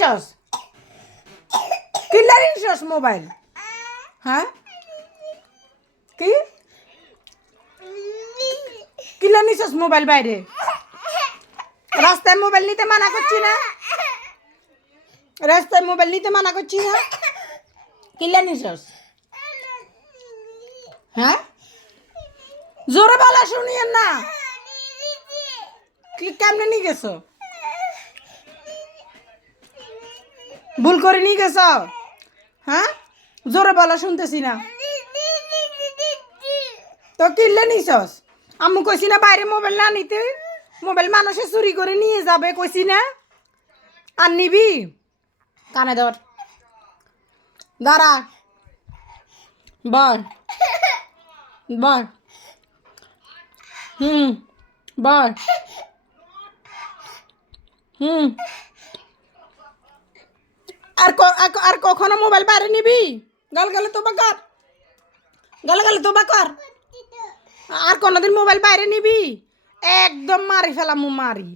নিছস কিল্লা নিছস mobile হ্যাঁ কি কিল্লা নিছস mobile বাইরে রাস্তায় মোবাইল নিতে মানা করছি না রাস্তায় মোবাইল নিতে মানা করছি না কিল্লা নিছস হ্যাঁ জোরে বলা শুনিয়েন না কি কেমনে নিয়ে গেছো ভুল করে নিয়ে গেছ হ্যাঁ জোরে বলা শুনতেছি না তো কিনলে নিছস আম্মু কইছি না বাইরে মোবাইল না নিতে মোবাইল মানুষে চুরি করে নিয়ে যাবে কইছি না আর নিবি কানে ধর দাঁড়া বল বল বল আর কখনো মোবাইল বাইরে নিবি গাল গালে তোবা কর গালে গালে তোবা কর আর কোনোদিন মোবাইল বাইরে নিবি একদম মারি ফেলাম মারি